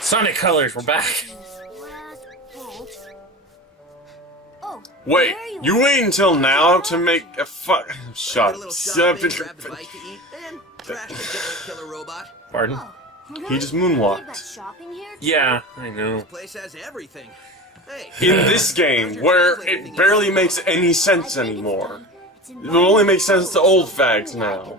Sonic Colors, we're back. Wait, you wait until now to make a fuck. Shut up. Pardon? He just moonwalked. Yeah, I know. This place has everything. Hey, In this game, where it barely makes any sense anymore. It only makes sense to old fags now.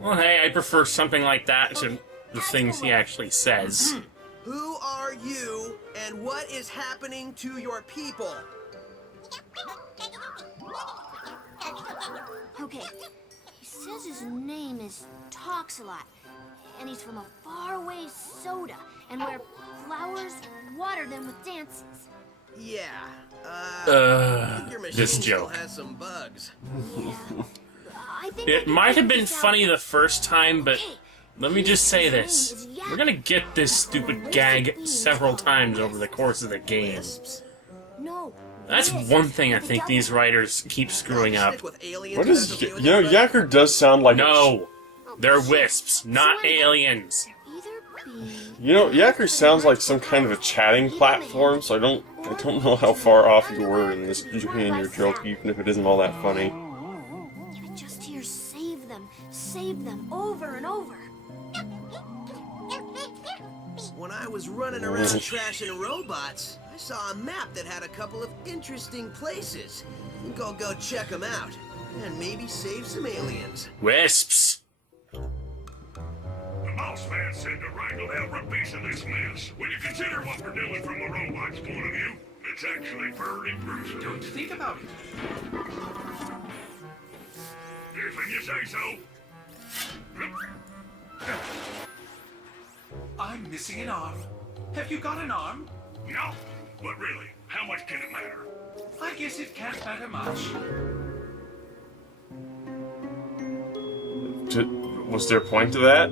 Well, hey, I prefer something like that to the things he actually says. who are you and what is happening to your people? Okay, he says his name is Talks a Lot, and he's from a faraway soda, and where flowers water them with dances. Yeah, your machine this still joke. has some bugs. Yeah, I think It might have been funny the first time, but let me just say this. We're gonna get this stupid gag several times over the course of the game. No. That's one thing I think these writers keep screwing up. Stick with aliens What and is... that's what You know, Yacker does sound like... No! They're wisps, not aliens. Either be. You know, Yacker sounds like some kind of a chatting platform, so I don't know how far off you were in this in your joke, even if it isn't all that funny. I just hear save them over and over. When I was running around trashing robots, I saw a map that had a couple of interesting places. I think I'll go check them out. And maybe save some aliens. Wisps. The boss man said to wrangle every piece of this mess. When you consider what we're doing from the robot's point of view, it's actually pretty gruesome. Don't think about it. If you say so. I'm missing an arm. Have you got an arm? No, but really, how much can it matter? I guess it can't matter much. Was there a point to that?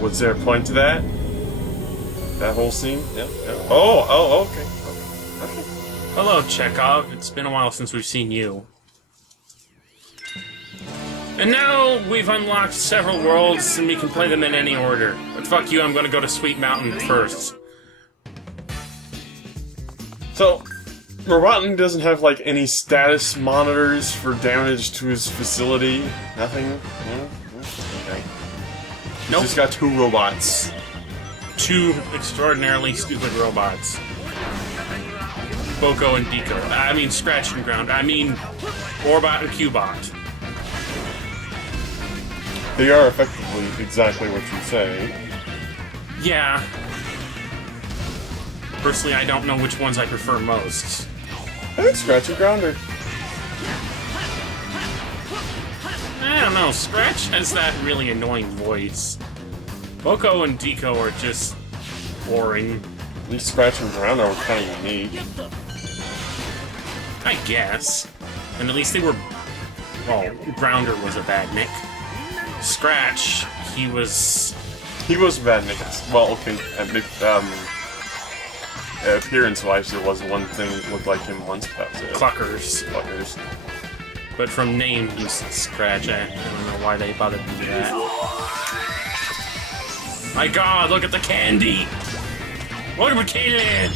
Was there a point to that? That whole scene? Yeah. Oh, okay. Hello, Chekhov. It's been a while since we've seen you. And now we've unlocked several worlds, and we can play them in any order. But fuck you, I'm gonna go to Sweet Mountain first. So, Robotnik doesn't have, like, any status monitors for damage to his facility? Nothing? No? Okay. He's Nope. just got two robots. Two extraordinarily stupid robots. Boko and Deco. I mean, Scratch and Ground. I mean, Orbot and Cubot. They are effectively exactly what you say. Yeah. Personally, I don't know which ones I prefer most. I think Scratch and Grounder. I don't know, Scratch has that really annoying voice. Boko and Deco are just boring. At least Scratch and Grounder were kind of unique. I guess. And at least they were... Well, Grounder was a bad Nick. Scratch, he was... He was bad Nick. Well, okay, appearance-wise, there was one thing that looked like him once, but that was it. Cluckers. But from name, he's Scratch. I don't know why they bothered to do that. My god, look at the candy! What are we killing?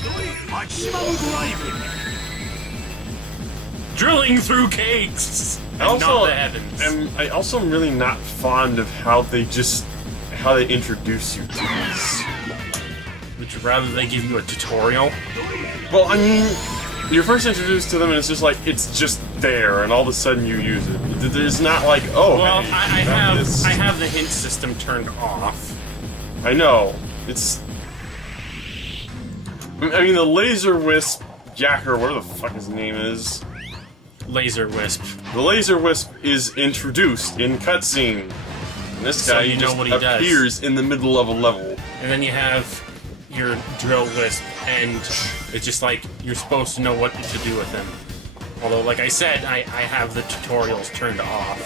Drilling through cakes! And not the heavens. I also am really not fond of how they introduce you to these. Would you rather they give you a tutorial? Well, I mean, you're first introduced to them and it's just like, it's just there, and all of a sudden you use it. There's not like, oh, Well, hey, I have the hint system turned off. I know. It's... I mean, the Laser Wisp Yacker, whatever the fuck his name is. Laser Wisp. The Laser Wisp is introduced in cutscene. And this So guy you know just what he does. appears in the middle of a level. And then you have your Drill Wisp, and it's just like, you're supposed to know what to do with them. Although, like I said, I have the tutorials turned off.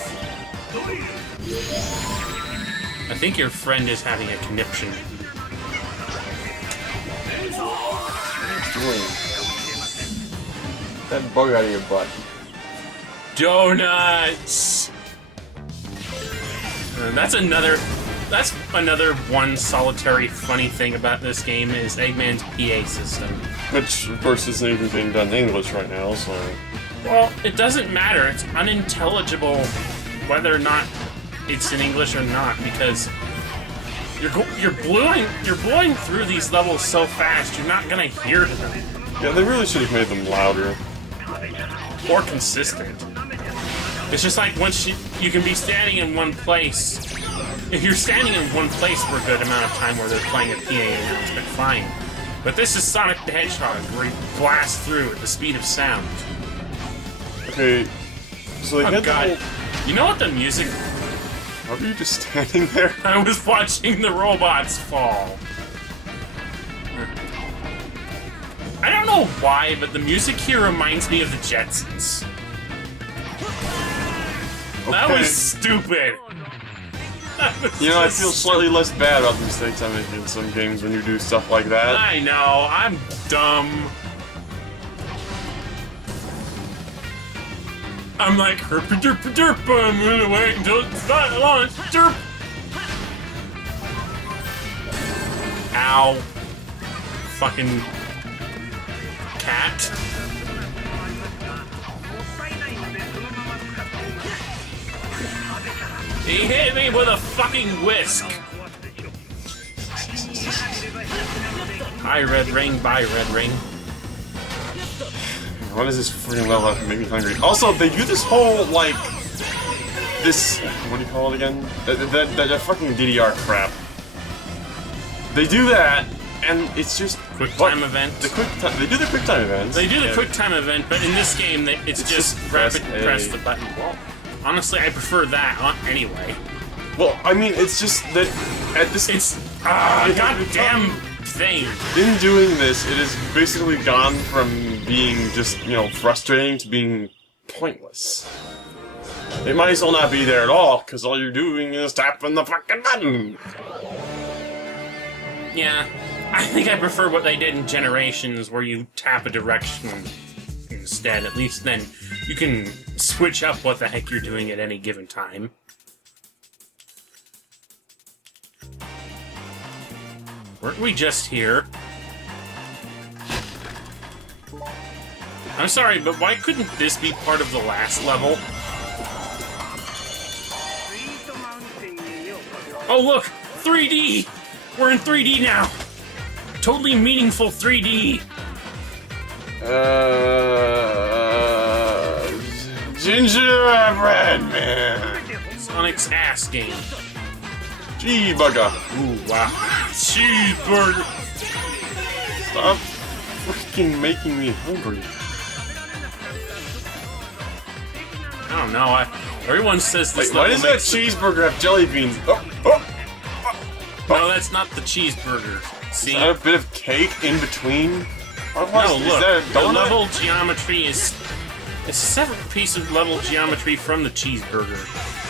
I think your friend is having a conniption. That bug out of your butt. Donuts! That's another... That's another one solitary funny thing about this game is Eggman's PA system. Which, of course, isn't even being done in English right now, so... Well, it doesn't matter. It's unintelligible whether or not it's in English or not, because you're blowing through these levels so fast, you're not gonna hear them. Yeah, they really should have made them louder. Or consistent. It's just like once you can be standing in one place. If you're standing in one place for a good amount of time where they're playing a PA announcement, fine. But this is Sonic the Hedgehog, where he blasts through at the speed of sound. Okay, so they Oh get god. the whole... You know what the music... Are you just standing there? I was watching the robots fall. I don't know why, but the music here reminds me of the Jetsons. That Okay. was stupid. That was You know, I just feel slightly less bad about the mistakes I make in some games when you do stuff like that. I know, I'm dumb. I'm like, herpa derpa derpa, I'm gonna wait until it's not launch, derp. Ow. Fucking cat. He hit me with a fucking whisk. Hi, Red Ring. Bye, Red Ring. What is this freaking level that make me hungry? Also, they do this whole, like... This... What do you call it again? That fucking DDR crap. They do that, and it's just... Quick time event. The quick time... They do the quick time events. They do the and quick time event, but in this game, it's just press rapid A. press the button. Well, honestly, I prefer that anyway. Well, I mean, it's just that... At this... It's... it- goddamn thing. In doing this, it has basically gone from being just, you know, frustrating to being pointless. It might as well not be there at all, because all you're doing is tapping the fucking button. Yeah, I think I prefer what they did in Generations, where you tap a direction instead. At least then you can switch up what the heck you're doing at any given time. Weren't we just here? I'm sorry, but why couldn't this be part of the last level? Oh look! 3D! We're in 3D now! Totally meaningful 3D! Gingerbread man! Sonic's ass game. Gee, bugger. Ooh, wow. Cheeseburger! Stop freaking making me hungry. I don't know, everyone says this Wait, why level does that makes the- cheeseburger have jelly beans? Oh, No, that's not the cheeseburger. See? is that a bit of cake in between? What was, No, is look, that a the donut? level geometry is... It's a separate piece of level geometry from the cheeseburger.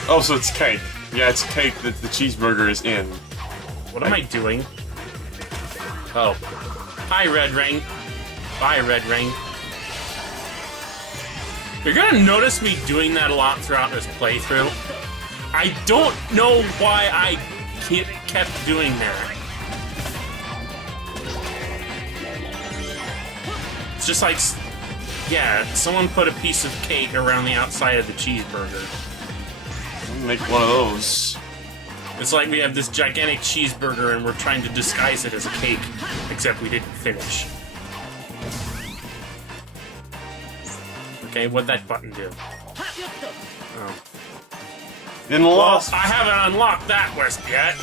Oh, so it's cake. Yeah, it's cake that the cheeseburger is in. What am I doing? Oh. Hi, Red Ring. Bye, Red Ring. You're gonna notice me doing that a lot throughout this playthrough. I don't know why I kept doing that. It's just like, yeah, someone put a piece of cake around the outside of the cheeseburger. I'll make one of those. It's like we have this gigantic cheeseburger and we're trying to disguise it as a cake, except we didn't finish. Okay, what'd that button do? Oh. In the lost. I haven't unlocked that wisp yet.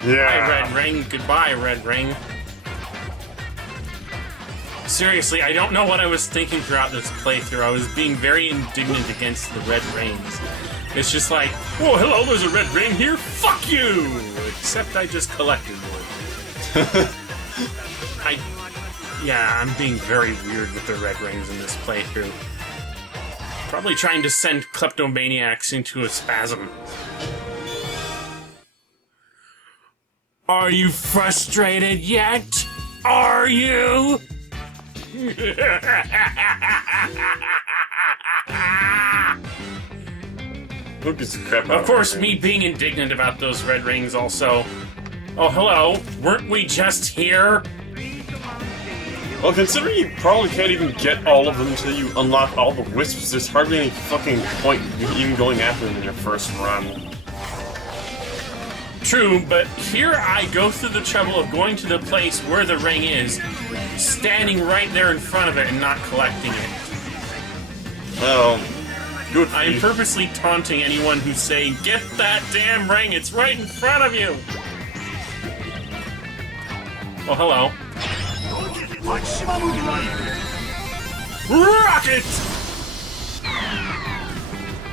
Bye, Yeah. Red Ring. Goodbye, Red Ring. Seriously, I don't know what I was thinking throughout this playthrough. I was being very indignant against the Red Rings. It's just like, oh, hello, there's a red ring here? Fuck you! Except I just collected one. Yeah, I'm being very weird with the red rings in this playthrough. Probably trying to send kleptomaniacs into a spasm. Are you frustrated yet? Are you? Who gives a crap about Of course, red me rings? being indignant about those red rings also. Oh, hello. Weren't we just here? Well, considering you probably can't even get all of them until you unlock all the wisps, there's hardly any fucking point even going after them in your first run. True, but here I go through the trouble of going to the place where the ring is, standing right there in front of it and not collecting it. Well, good for I'm you. purposely taunting anyone who's saying, "Get that damn ring, it's right in front of you!" Well, hello. Rocket!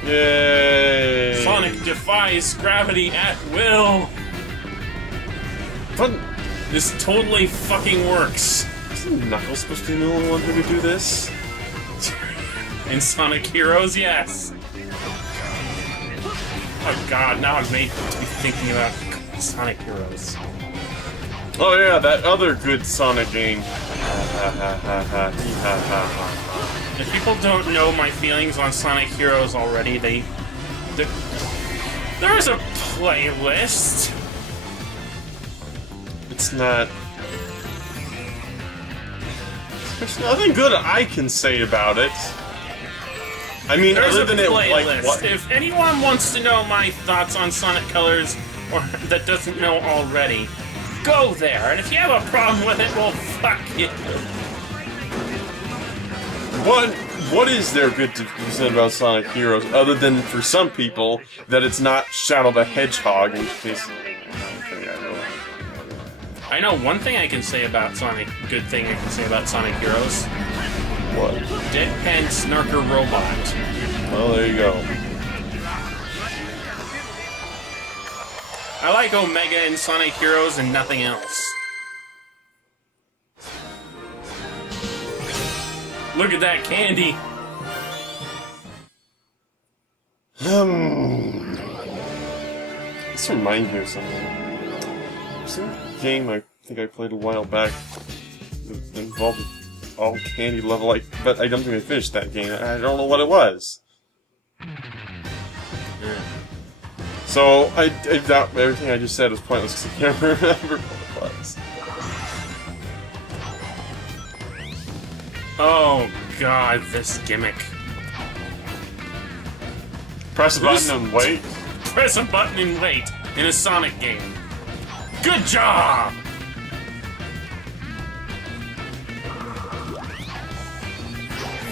Yay! Sonic defies gravity at will. But This totally fucking works. isn't Knuckles supposed to be the only one who could do this? In Sonic Heroes, yes. Oh god, now I'm made to be thinking about Sonic Heroes. Oh yeah, that other good Sonic game. If people don't know my feelings on Sonic Heroes already, there's a playlist. It's not... There's nothing good I can say about it. I mean, There's a other than it, like, playlist. what? If anyone wants to know my thoughts on Sonic Colors, or that doesn't know already, go there. And if you have a problem with it, well, fuck you. What is there good to be said about Sonic Heroes, other than for some people that it's not Shadow the Hedgehog? In case, I know one thing I can say about Sonic, good thing I can say about Sonic Heroes. what? Deadpan Snarker Robot. Well, there you go. I like Omega in Sonic Heroes and nothing else. Look at that candy. This reminds me of something. There's a game I think I played a while back that involved all candy level, but I don't think I finished that game. I don't know what it was. So I doubt everything I just said was pointless because I can't remember what it was. Oh god, this gimmick. Press a button and wait. Press a button and wait in a Sonic game. Good job!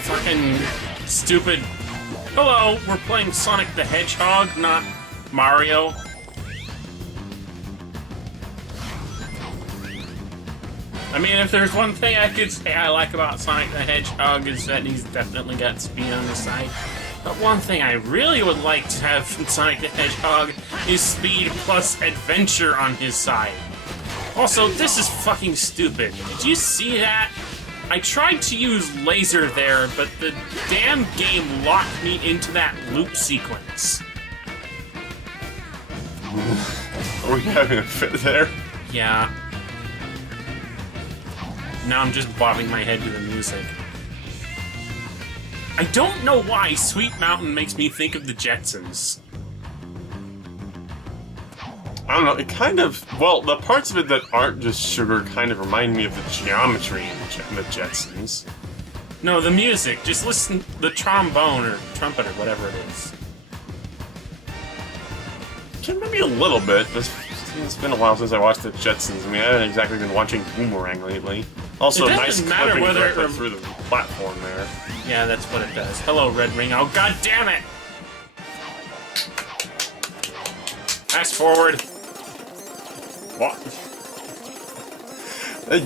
Fucking stupid. Hello, we're playing Sonic the Hedgehog, not Mario. I mean, if there's one thing I could say I like about Sonic the Hedgehog is that he's definitely got speed on his side. But one thing I really would like to have in Sonic the Hedgehog is speed plus adventure on his side. Also, this is fucking stupid. Did you see that? I tried to use laser there, but the damn game locked me into that loop sequence. Are we having a fit there? Yeah. Now I'm just bobbing my head to the music. I don't know why Sweet Mountain makes me think of the Jetsons. I don't know, it kind of... Well, the parts of it that aren't just sugar kind of remind me of the geometry in the Jetsons. No, the music. Just listen to the trombone or trumpet or whatever it is. Maybe a little bit, but it's been a while since I watched the Jetsons. I mean, I haven't exactly been watching Boomerang lately. Also, It nice doesn't matter clipping whether it directly through the platform there. Yeah, that's what it does. Hello, Red Ring. Oh, god damn it! Fast forward. What?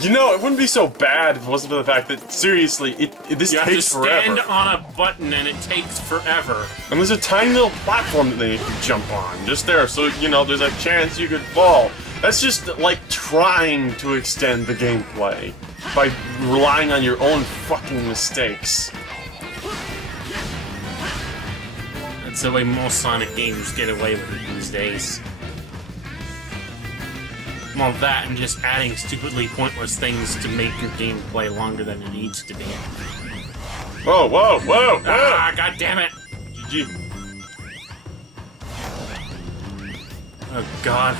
You know, it wouldn't be so bad if it wasn't for the fact that, seriously, this You have to takes stand forever. on a button and it takes forever. And there's a tiny little platform that they can jump on, just there, so, you know, there's a chance you could fall. That's just, like, trying to extend the gameplay by relying on your own fucking mistakes. That's the way most Sonic games get away with it these days. Well, that and just adding stupidly pointless things to make your gameplay longer than it needs to be. Whoa, whoa, whoa, whoa! Ah, god damn it! GG. Oh god.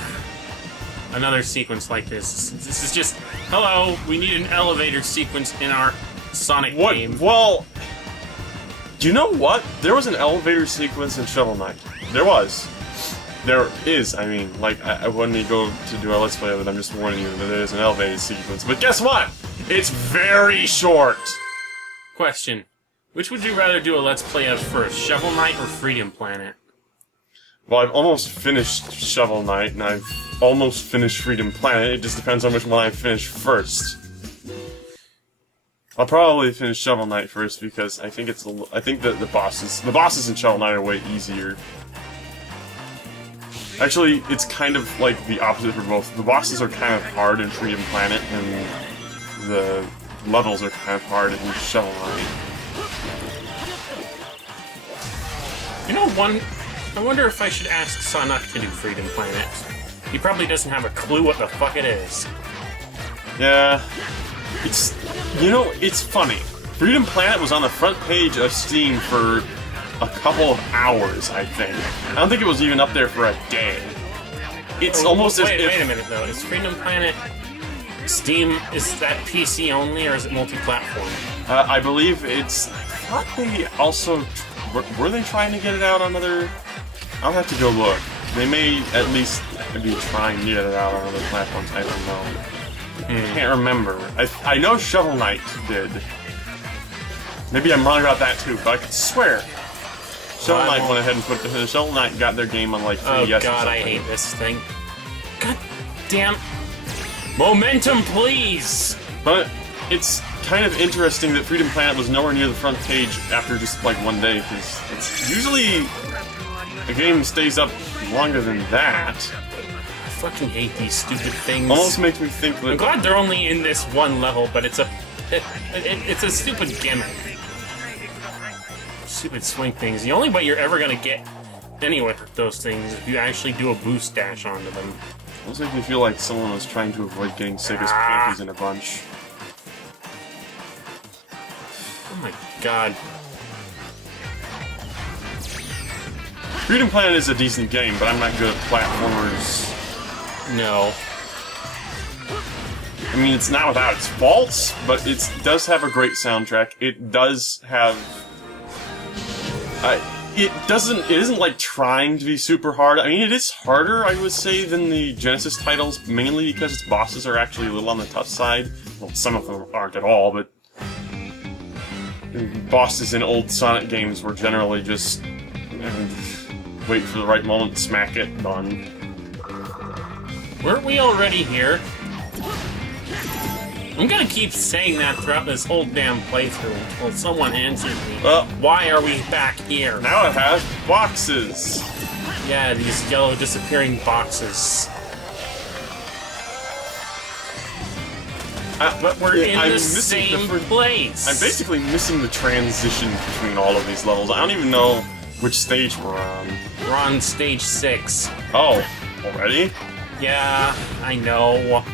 Another sequence like this. This is just... Hello, we need an elevator sequence in our Sonic game. Well... You know what? There was an elevator sequence in Shovel Knight. There was. There is, I mean, like, I wouldn't go to do a Let's Play of it, I'm just warning you that there's an elevator sequence. But guess what? It's very short! Question. Which would you rather do a Let's Play of first, Shovel Knight or Freedom Planet? Well, I've almost finished Shovel Knight, and I've almost finished Freedom Planet. It just depends on which one I finish first. I'll probably finish Shovel Knight first because I think it's I think that the bosses in Shovel Knight are way easier. Actually, it's kind of like the opposite for both. The bosses are kind of hard in Freedom Planet, and the levels are kind of hard in Shovel Knight. You know, I wonder if I should ask Sonic to do Freedom Planet. He probably doesn't have a clue what the fuck it is. Yeah, it's... You know, it's funny. Freedom Planet was on the front page of Steam for a couple of hours, I think. I don't think it was even up there for a day. It's almost as if... Wait a minute, though. Is Freedom Planet... Steam, is that PC only, or is it multi-platform? I believe it's... I thought they also... Were they trying to get it out on other... I'll have to go look. They may at least be trying to get it out on other platforms, I don't know. I can't remember. I know Shovel Knight did. Maybe I'm wrong about that too, but I could swear Shovel Knight went ahead and put Shovel Knight got their game on like 3DS Oh or god, something. I hate this thing. God damn. Momentum, please! But it's kind of interesting that Freedom Planet was nowhere near the front page after just like one day, because it's usually the game stays up longer than that. I fucking hate these stupid things. Almost makes me think that... I'm glad they're only in this one level, but it's a stupid gimmick. Stupid swing things. The only way you're ever gonna get anywhere with those things is if you actually do a boost dash onto them. Almost makes me feel like someone was trying to avoid getting Sega's panties in a bunch. Oh my god. Freedom Planet is a decent game, but I'm not good at platformers. No. I mean, it's not without its faults, but it does have a great soundtrack. It does have... It isn't like trying to be super hard. I mean, it is harder, I would say, than the Genesis titles, mainly because its bosses are actually a little on the tough side. Well, some of them aren't at all, but bosses in old Sonic games were generally just wait for the right moment, smack it, done. Weren't we already here? I'm gonna keep saying that throughout this whole damn playthrough until someone answers me. Well, why are we back here? now it has boxes. Yeah, these yellow disappearing boxes. But we're in the same place. I'm basically missing the transition between all of these levels. I don't even know which stage we're on. We're on stage 6. Oh, already? Yeah, I know.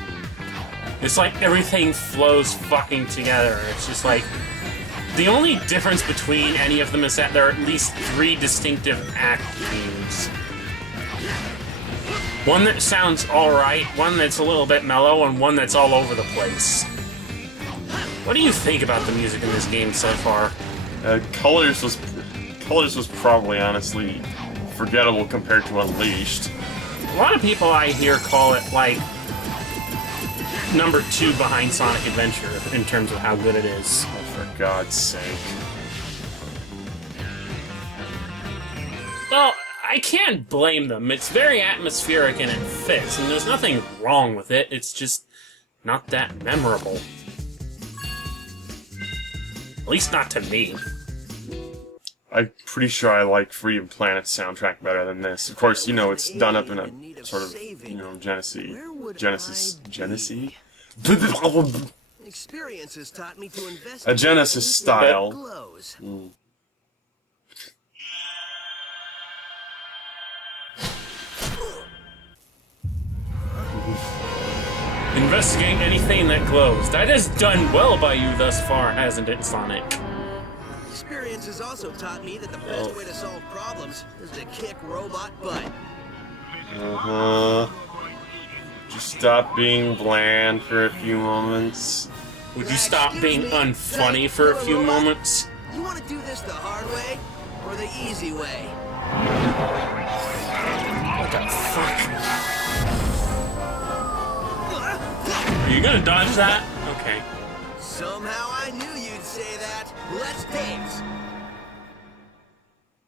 It's like everything flows fucking together. It's just like... The only difference between any of them is that there are at least 3 distinctive act themes. One that sounds alright, one that's a little bit mellow, and one that's all over the place. What do you think about the music in this game so far? Colors was probably, honestly, forgettable compared to Unleashed. A lot of people I hear call it, like, number 2 behind Sonic Adventure in terms of how good it is. Oh, for God's sake. Well, I can't blame them. It's very atmospheric and it fits, and there's nothing wrong with it. It's just not that memorable. At least not to me. I'm pretty sure I like Freedom Planet's soundtrack better than this. Of course, you know, it's done up in a sort of, you know, Genesis. Experience has taught me to invest A Genesis style. glows. Investigate anything that glows. That has done well by you thus far, hasn't it, Sonic? Experience has also taught me that the best way to solve problems is to kick robot butt. stop being bland for a few moments? Would you stop being unfunny for a few moments? You want to do this the hard way or the easy way? What the fuck? Are you gonna dodge that? Okay. Somehow I knew you'd say that. Let's dance.